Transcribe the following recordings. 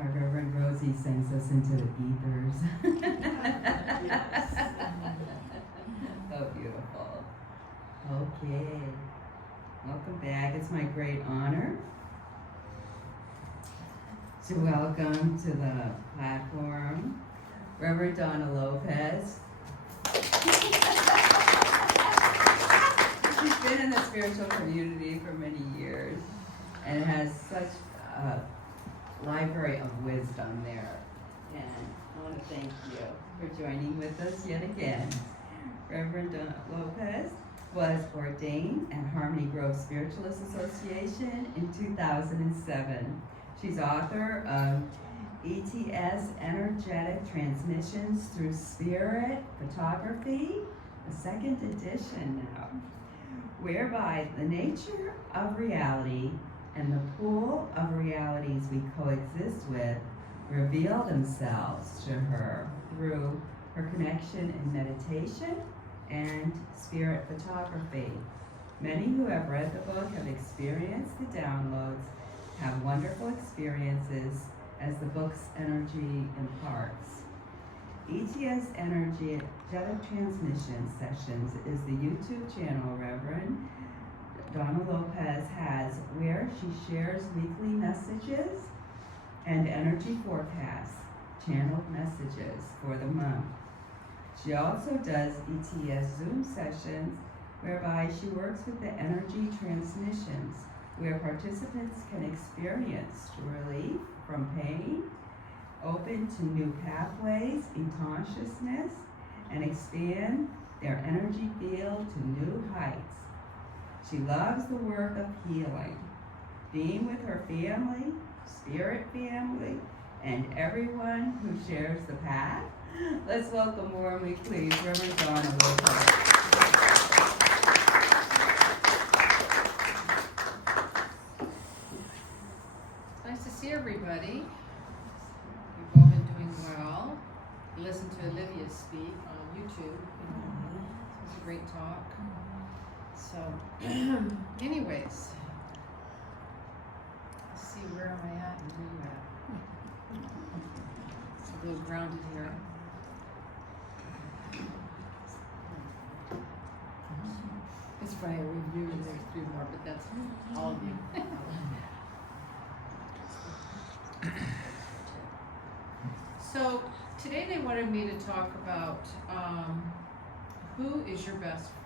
Our Reverend Rosie sends us into the ethers. Oh, beautiful. Okay. Welcome back. It's my great honor to welcome to the platform Reverend Donna Lopez. She's been in the spiritual community for many years and has such a library of wisdom there. And I want to thank you for joining with us yet again. Reverend Donna Lopez was ordained at Harmony Grove Spiritualist Association in 2007. She's author of ETS Energetic Transmissions Through Spirit Photography, the second edition now, whereby the nature of reality and the pool of realities we coexist with reveal themselves to her through her connection in meditation and spirit photography. Many who have read the book have experienced the downloads, have wonderful experiences as the book's energy imparts. ETS Energetic Transmission Sessions is the YouTube channel Reverend Donna Lopez has, where she shares weekly messages and energy forecasts, channeled messages for the month. She also does ETS Zoom sessions, whereby she works with the energy transmissions, where participants can experience relief from pain, open to new pathways in consciousness, and expand their energy field to new heights. She loves the work of healing, being with her family, spirit family, and everyone who shares the path. Let's welcome warmly, please, Reverend Donna Lopez. Nice to see everybody. You've all been doing well. You listened to Olivia speak on YouTube. It was a great talk. So, anyways, let's see, where am I at and where you at? It's a little grounded here. It's funny, we knew there's 3 more, but that's all of you. So, today they wanted me to talk about who is your best friend.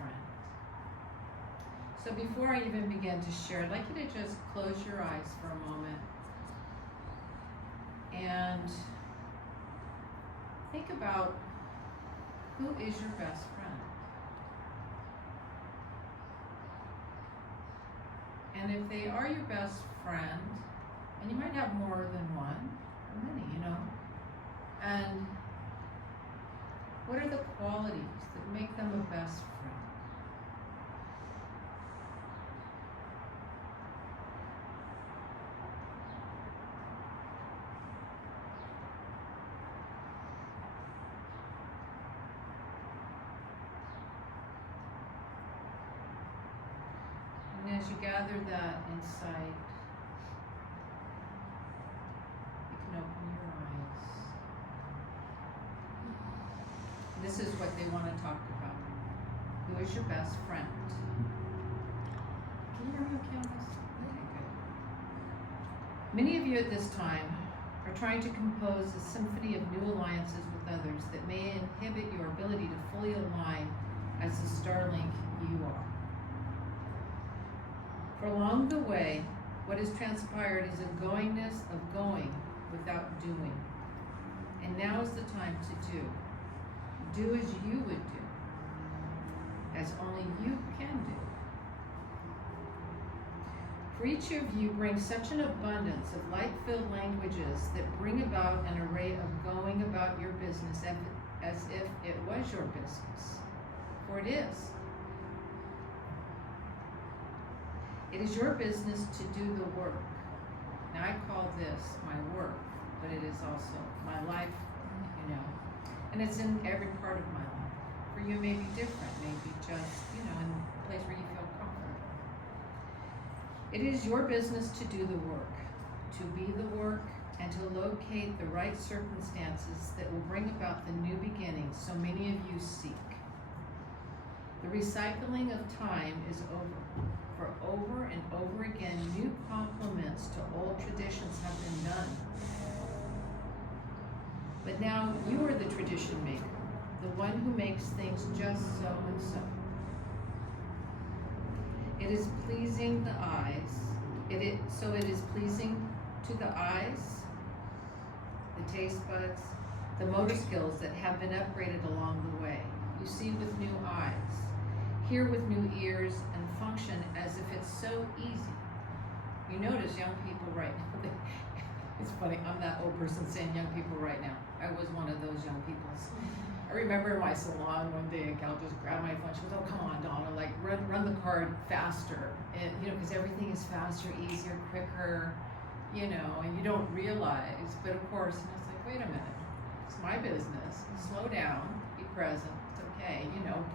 So before I even begin to share, I'd like you to just close your eyes for a moment and think about who is your best friend. And if they are your best friend, and you might have more than one, or many, and what are the qualities that make them a best friend? And as you gather that insight, you can open your eyes. This is what they want to talk about. Who is your best friend? Can you hear me okay on this? Okay, good. Many of you at this time are trying to compose a symphony of new alliances with others that may inhibit your ability to fully align as the Starlink you are. For along the way, what has transpired is a goingness of going without doing. And now is the time to do. Do as you would do, as only you can do. For each of you brings such an abundance of light-filled languages that bring about an array of going about your business as if it was your business. For it is. It is your business to do the work. Now I call this my work, but it is also my life, and it's in every part of my life. For you it may be different, maybe just, in a place where you feel comfortable. It is your business to do the work, to be the work, and and to locate the right circumstances that will bring about the new beginning so many of you seek. The recycling of time is over. For over and over again, new complements to old traditions have been done. But now you are the tradition maker, the one who makes things just so and so. It is pleasing the eyes. So it is pleasing to the eyes, the taste buds, the motor skills that have been upgraded along the way. You see with new eyes, hear with new ears, and function as if it's so easy. You notice young people right now, it's funny, I'm that old person saying young people right now. I was one of those young people. I remember in my salon one day, a gal just grabbed my phone. She goes, "Oh, come on, Donna, like run the card faster." And, because everything is faster, easier, quicker, and you don't realize. But of course, and it's like, wait a minute, it's my business. Slow down, be present, it's okay,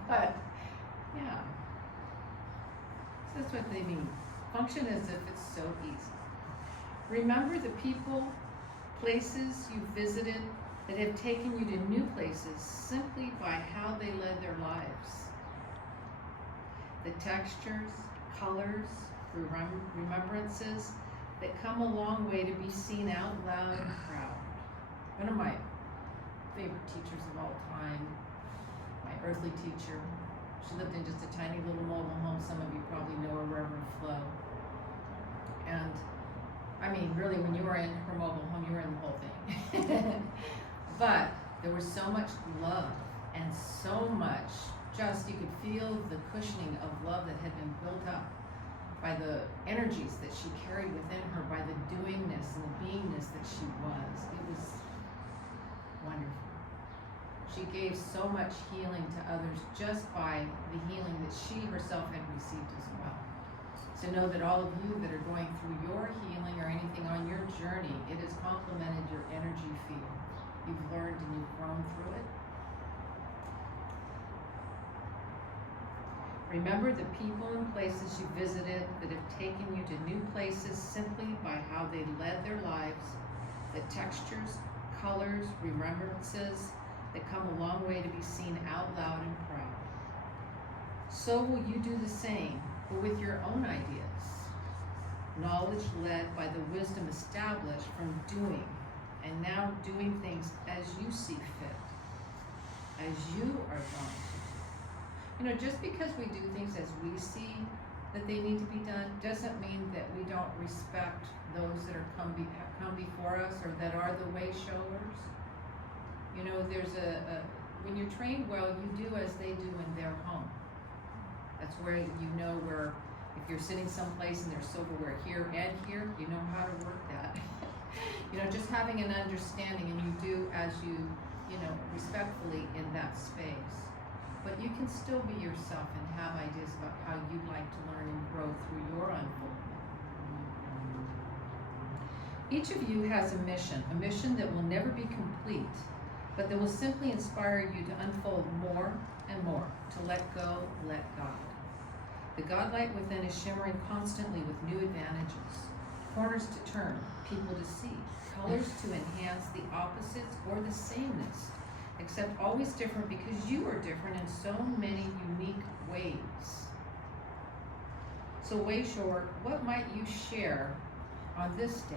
but yeah. So that's what they mean. Function as if it's so easy. Remember the people, places you visited that have taken you to new places simply by how they led their lives. The textures, colors, remembrances that come a long way to be seen out loud and proud. One of my favorite teachers of all time, my earthly teacher, she lived in just a tiny little mobile home. Some of you probably know her, Reverend Flo. And I mean, really, when you were in her mobile home, you were in the whole thing. But there was so much love and so much you could feel the cushioning of love that had been built up by the energies that she carried within her, by the doingness and the beingness that she was. It was wonderful. She gave so much healing to others just by the healing that she herself had received as well. So know that all of you that are going through your healing or anything on your journey, it has complemented your energy field. You've learned and you've grown through it. Remember the people and places you visited that have taken you to new places simply by how they led their lives, the textures, colors, remembrances that come a long way to be seen out loud and proud. So will you do the same, but with your own ideas. Knowledge led by the wisdom established from doing, and now doing things as you see fit, as you are going to. Just because we do things as we see that they need to be done doesn't mean that we don't respect those that are come before us or that are the way showers. There's when you're trained well, you do as they do in their home. That's where where if you're sitting someplace and there's silverware here and here, you know how to work that. Just having an understanding, and you do as you respectfully in that space. But you can still be yourself and have ideas about how you'd like to learn and grow through your unfoldment. Each of you has a mission that will never be complete, but that will simply inspire you to unfold more and more, to let go, let God. The Godlight within is shimmering constantly with new advantages, corners to turn, people to see, colors to enhance the opposites or the sameness, except always different because you are different in so many unique ways. So Wayshore, what might you share on this day?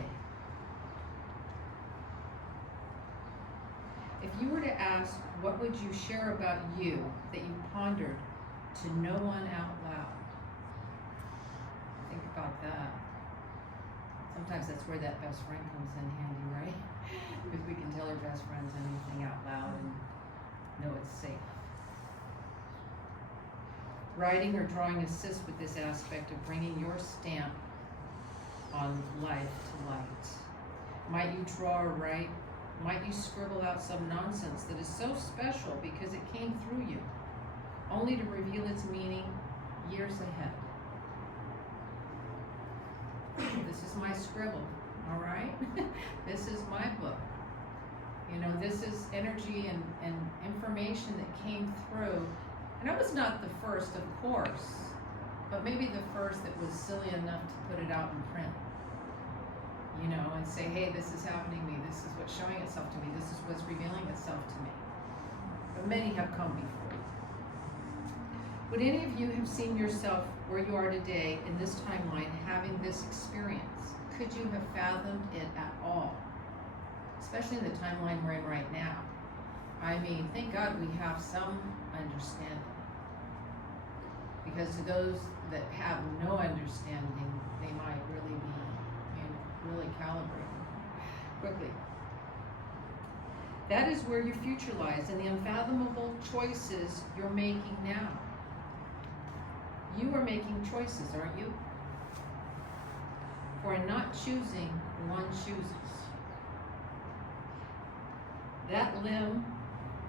If you were to ask, what would you share about you that you pondered to no one out loud? Think about that. Sometimes that's where that best friend comes in handy, right? Because we can tell our best friends anything out loud and know it's safe. Writing or drawing assists with this aspect of bringing your stamp on life to light. Might you draw or write? Might you scribble out some nonsense that is so special because it came through you, only to reveal its meaning years ahead? This is my scribble, all right? This is my book. This is energy and information that came through. And I was not the first, of course, but maybe the first that was silly enough to put it out in print. you know, and say, hey, this is happening to me, this is what's showing itself to me, this is what's revealing itself to me. But many have come before. Would any of you have seen yourself where you are today in this timeline having this experience? Could you have fathomed it at all? Especially in the timeline we're in right now. I mean, thank God we have some understanding. Because to those that have no understanding, they might really be, really calibrating quickly. That is where your future lies, in the unfathomable choices you're making now. You are making choices, aren't you? For in not choosing, one chooses. That limb,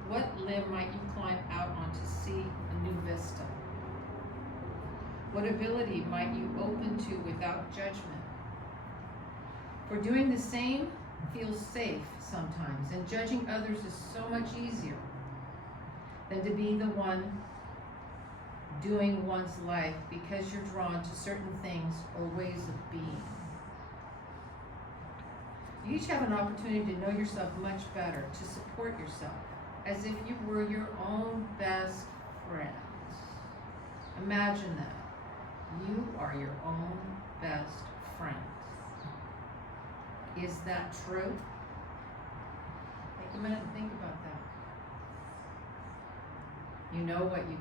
what limb might you climb out on to see a new vista? What ability might you open to without judgment? For doing the same feels safe sometimes, and judging others is so much easier than to be the one doing one's life because you're drawn to certain things or ways of being. You each have an opportunity to know yourself much better, to support yourself, as if you were your own best friend. Imagine that. You are your own best friend. Is that true? Take a minute and think about that. You know what you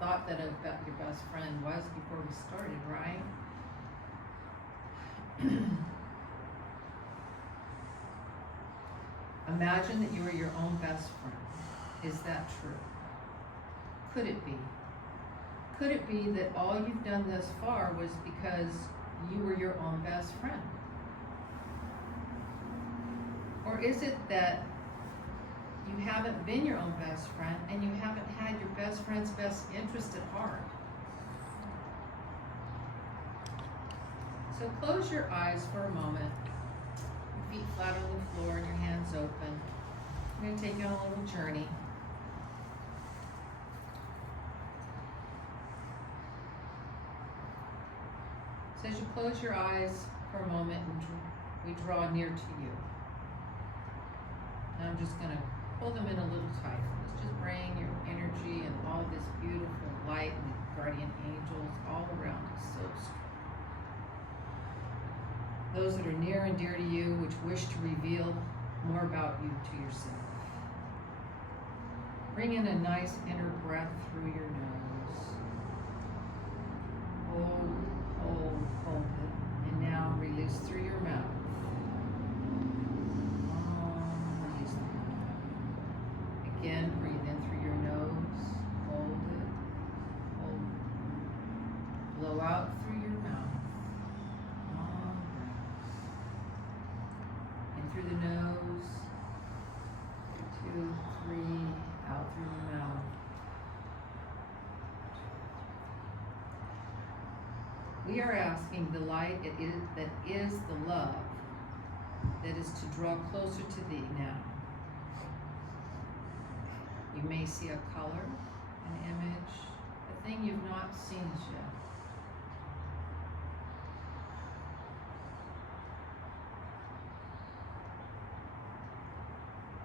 thought that about your best friend was before we started, right? Imagine that you are your own best friend. Is that true? Could it be? Could it be that all you've done thus far was because you were your own best friend? Or is it that you haven't been your own best friend and you haven't had your best friend's best interest at heart? So close your eyes for a moment, your feet flat on the floor and your hands open. I'm going to take you on a little journey. So as you close your eyes for a moment, and we draw near to you. And I'm just going to pull them in a little tighter. Let's just bring your energy and all this beautiful light and the guardian angels all around us so strong. Those that are near and dear to you, which wish to reveal more about you to yourself. Bring in a nice inner breath through your nose. Hold it. And now release through your mouth. Release through your mouth. Again, breathe in through your nose. Hold it. Hold it. Blow out through your mouth. Long breath. In through the nose. 2, 3. Out through the mouth. We are asking the light that is the love that is to draw closer to thee now. You may see a color, an image, a thing you've not seen as yet.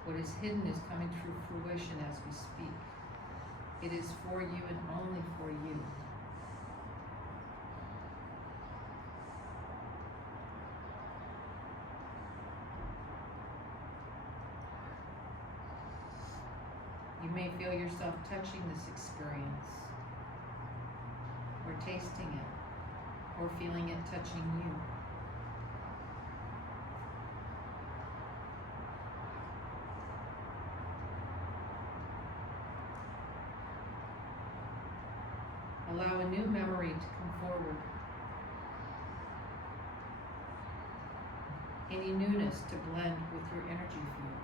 What is hidden is coming to fruition as we speak. It is for you and only for you. You may feel yourself touching this experience, or tasting it, or feeling it touching you. Allow a new memory to come forward. Any newness to blend with your energy field.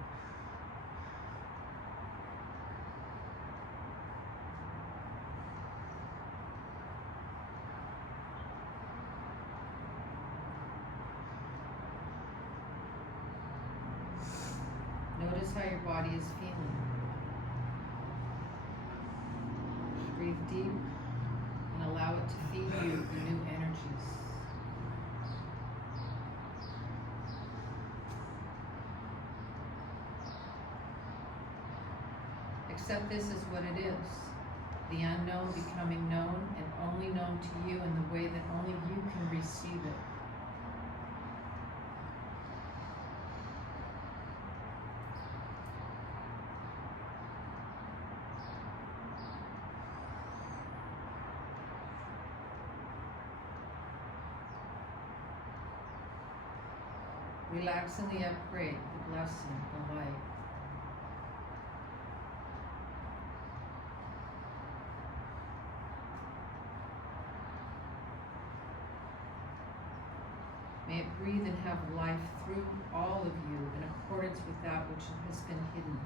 Notice how your body is feeling. Breathe deep and allow it to feed you the new energies. Accept this as what it is. The unknown becoming known and only known to you in the way that only you can receive it. Relax in the upgrade, the blessing, the light. May it breathe and have life through all of you in accordance with that which has been hidden,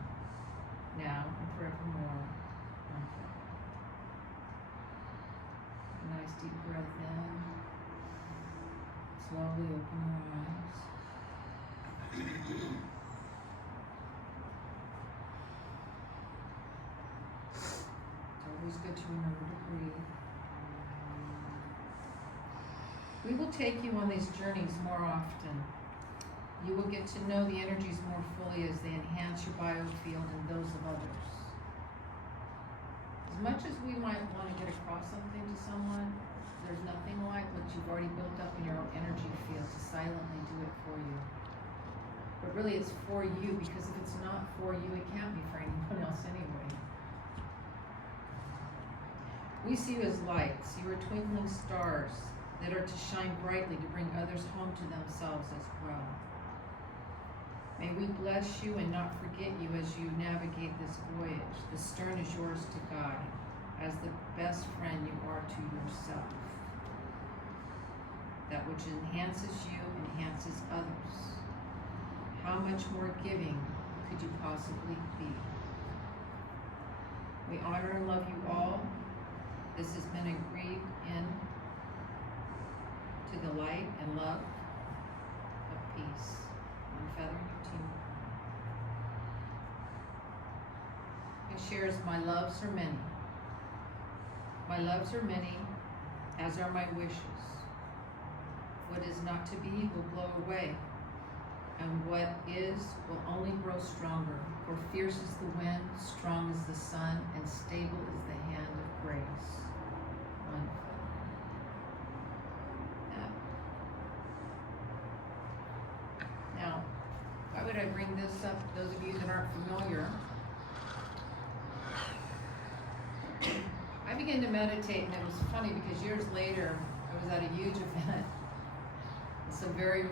now and forevermore. A nice deep breath in. Slowly open your eyes. It's always good to remember to breathe. We will take you on these journeys more often. You will get to know the energies more fully as they enhance your biofield and those of others. As much as we might want to get across something to someone, there's nothing like what you've already built up in your own energy field to silently do it for you. But really it's for you, because if it's not for you, it can't be for anyone else anyway. We see you as lights. You are twinkling stars that are to shine brightly to bring others home to themselves as well. May we bless you and not forget you as you navigate this voyage. The stern is yours to guide, as the best friend you are to yourself. That which enhances you enhances others. How much more giving could you possibly be? We honor and love you all. This has been agreed in to the light and love of peace. One feather in your team. It shares, my loves are many. My loves are many, as are my wishes. What is not to be will blow away, and what is will only grow stronger. For fierce is the wind, strong is the sun, and stable is the hand of grace. One feather. Now, why would I bring this up? Those of you that aren't familiar, I began to meditate, and it was funny because years later, I was at a huge event. Some very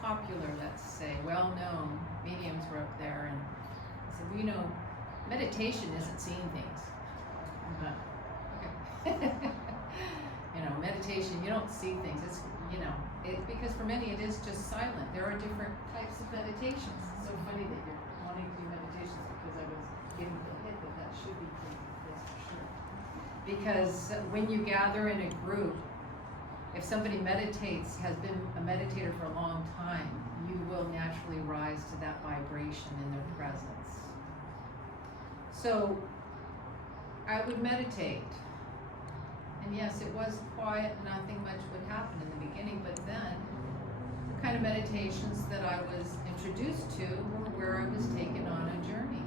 popular, let's say, well-known mediums were up there, and I said, well, you know, meditation isn't seeing things. Okay. You know, meditation, you don't see things. It's, you know, because for many it is just silent. There are different types of meditations. It's so funny that you're wanting to do meditations, because I was getting the hit that should be true, that's for sure. Because when you gather in a group, if somebody meditates, has been a meditator for a long time, you will naturally rise to that vibration in their presence. So I would meditate. And yes, it was quiet, nothing much would happen in the beginning, but then the kind of meditations that I was introduced to were where I was taken on a journey.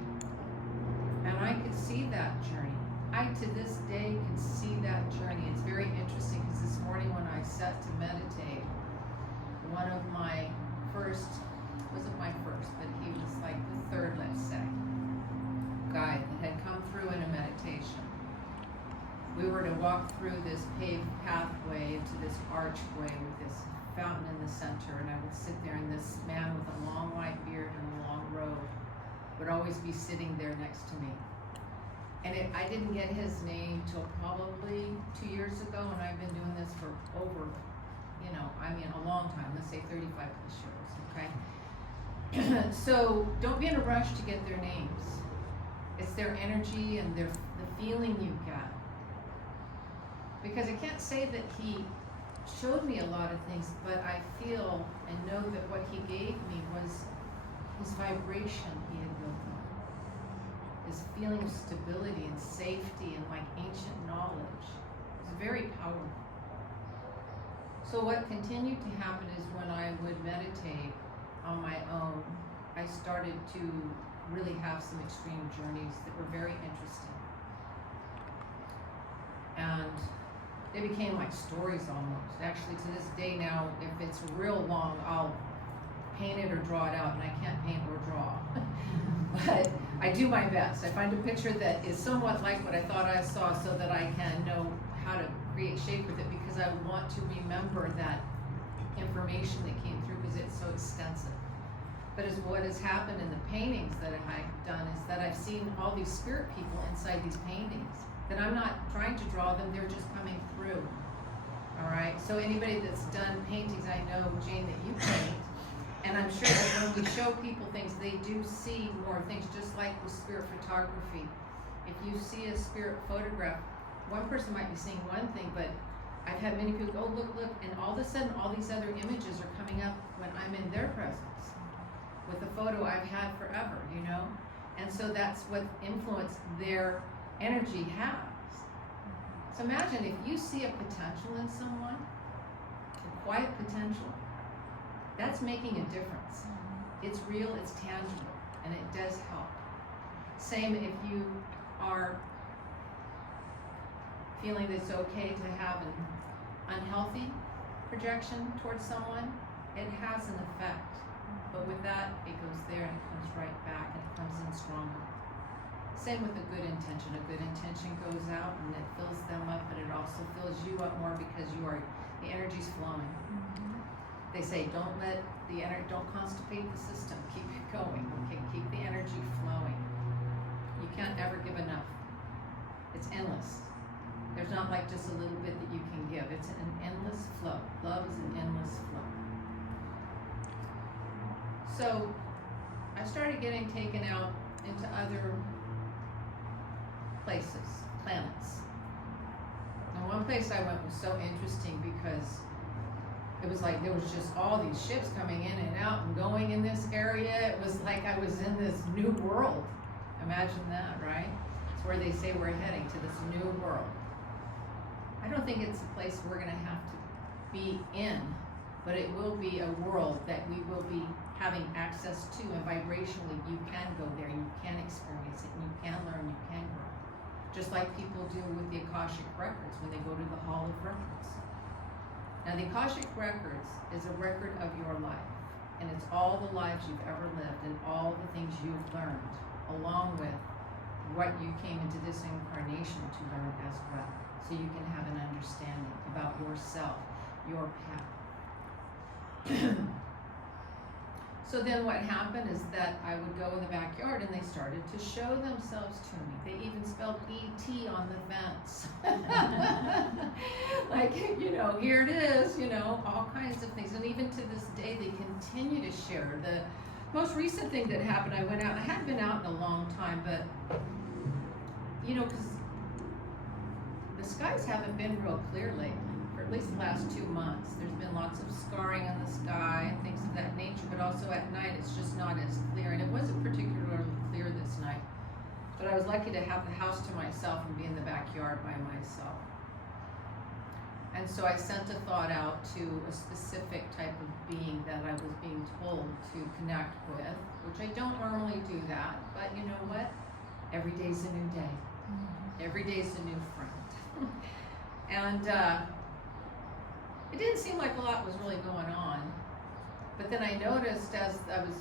And I could see that journey. I, to this day, can see that journey. It's very interesting, because this morning when I sat to meditate, one of my first, wasn't my first, but he was like the third, let's say, guide that had come through in a meditation. We were to walk through this paved pathway into this archway with this fountain in the center, and I would sit there, and this man with a long white beard and a long robe would always be sitting there next to me. And I didn't get his name till probably 2 years ago, and I've been doing this for over, you know, I mean a long time, let's say 35 plus years, okay? So don't be in a rush to get their names. It's their energy and the feeling you get. Because I can't say that he showed me a lot of things, but I feel and know that what he gave me was his vibration he had built up. This feeling of stability and safety and like ancient knowledge. It was very powerful. So what continued to happen is when I would meditate on my own, I started to really have some extreme journeys that were very interesting. And they became like stories almost. Actually, to this day now, if it's real long, I'll paint it or draw it out, and I can't paint or draw. But I do my best. I find a picture that is somewhat like what I thought I saw so that I can know how to create shape with it, because I want to remember that information that came through, because it's so extensive. But as what has happened in the paintings that I've done is that I've seen all these spirit people inside these paintings, that I'm not trying to draw them, they're just coming through. All right, so anybody that's done paintings, I know, Jane, that you paint, and I'm sure that when we show people things, they do see more things, just like with spirit photography. If you see a spirit photograph, one person might be seeing one thing, but I've had many people go, oh, look, and all of a sudden, all these other images are coming up when I'm in their presence with a photo I've had forever, you know? And so that's what influence their energy has. So imagine if you see a potential in someone, a quiet potential, that's making a difference. It's real, it's tangible, and it does help. Same if you are feeling that it's okay to have an unhealthy projection towards someone, it has an effect. But with that, it goes there and it comes right back and it comes in stronger. Same with a good intention. A good intention goes out and it fills them up, but it also fills you up more because the energy's flowing. They say don't constipate the system, keep it going, okay? Keep the energy flowing. You can't ever give enough. It's endless. There's not like just a little bit that you can give. It's an endless flow. Love is an endless flow. So I started getting taken out into other places, planets. And one place I went was so interesting because it was like there was just all these ships coming in and out and going in this area. It was like I was in this new world. Imagine that, right? It's where they say we're heading, to this new world. I don't think it's a place we're going to have to be in, but it will be a world that we will be having access to, and vibrationally you can go there and you can experience it and you can learn, you can grow. Just like people do with the Akashic Records when they go to the Hall of Records. Now the Akashic Records is a record of your life, and it's all the lives you've ever lived and all the things you've learned, along with what you came into this incarnation to learn as well, so you can have an understanding about yourself, your path. So then what happened is that I would go in the backyard and they started to show themselves to me. They even spelled E.T. on the fence. Like, you know, here it is, you know, all kinds of things. And even to this day, they continue to share. The most recent thing that happened, I went out, I hadn't been out in a long time, but, you know, because the skies haven't been real clear lately. For at least the last 2 months. There's been lots of scarring on the sky and things of that nature, but also at night it's just not as clear, and it wasn't particularly clear this night. But I was lucky to have the house to myself and be in the backyard by myself. And so I sent a thought out to a specific type of being that I was being told to connect with, which I don't normally do that, but you know what? Every day's a new day. Every day's a new friend. And it didn't seem like a lot was really going on, but then I noticed as I was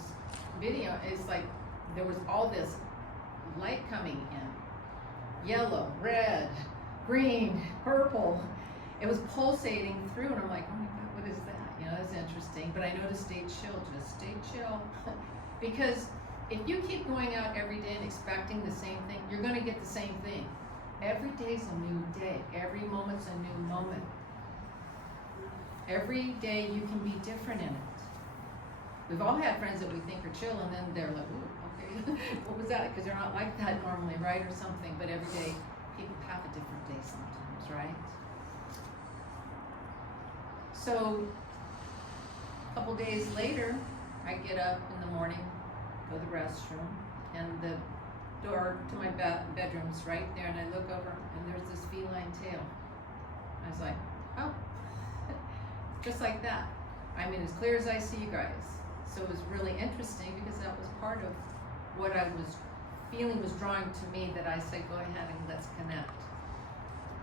it's like there was all this light coming in, yellow, red, green, purple. It was pulsating through, and I'm like, oh my God, what is that? You know, that's interesting. But I know to stay chill, just stay chill, because if you keep going out every day and expecting the same thing, you're going to get the same thing. Every day's a new day. Every moment's a new moment. Every day you can be different in it. We've all had friends that we think are chill, and then they're like, ooh, okay, what was that? Because they're not like that normally, right? Or something. But every day, people have a different day sometimes, right? So, a couple days later, I get up in the morning, go to the restroom, and the door to my bedroom's right there, and I look over, and there's this feline tail. I was like, oh. Just like that. I mean, as clear as I see you guys. So it was really interesting because that was part of what I was feeling was drawing to me that I said, go ahead and let's connect.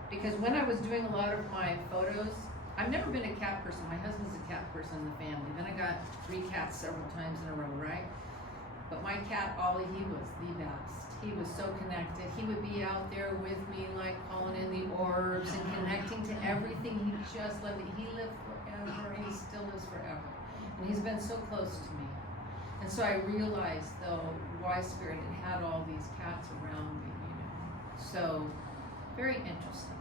Because when I was doing a lot of my photos, I've never been a cat person. My husband's a cat person in the family. Then I got 3 cats several times in a row, right? But my cat, Ollie, he was the best. He was so connected. He would be out there with me, like calling in the orbs and connecting to everything. He just loved it. He lived forever, and he still lives forever. And he's been so close to me. And so I realized, though, why Spirit had all these cats around me, you know. So, very interesting.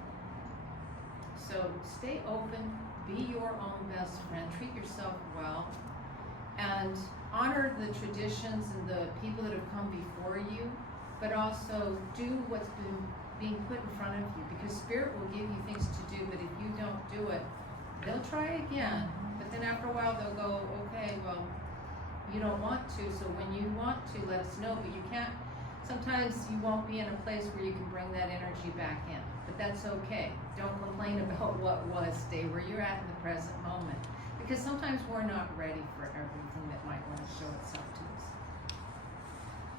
So, stay open, be your own best friend, treat yourself well, and honor the traditions and the people that have come before you, but also do what's been being put in front of you, because Spirit will give you things to do, but if you don't do it, they'll try again, but then after a while they'll go, okay, well, you don't want to, so when you want to, let us know, but you can't, sometimes you won't be in a place where you can bring that energy back in, but that's okay. Don't complain about what was, stay where you're at in the present moment, because sometimes we're not ready for everything that might want to show itself to us.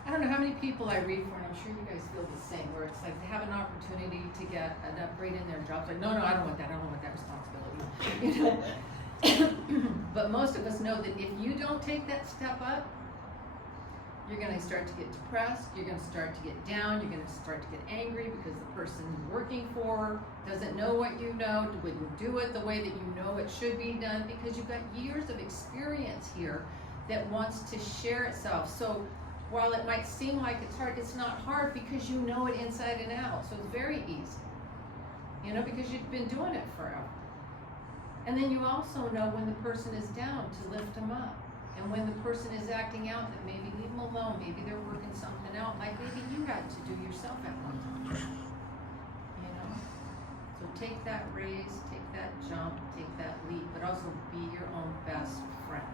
I don't know how many people I read for, and I'm sure you guys feel the same, where it's like they have an opportunity to get an upgrade in their jobs. Like, no, I don't want that. I don't want that responsibility. You know? But most of us know that if you don't take that step up, you're going to start to get depressed. You're going to start to get down. You're going to start to get angry because the person you're working for doesn't know what you know, wouldn't do it the way that you know it should be done, because you've got years of experience here that wants to share itself. So while it might seem like it's hard, it's not hard because you know it inside and out. So it's very easy, you know, because you've been doing it forever. And then you also know when the person is down to lift them up. And when the person is acting out, that maybe leave them alone. Maybe they're working something out like maybe you had to do yourself at one time. You know? So take that raise, take that jump, take that leap, but also be your own best friend.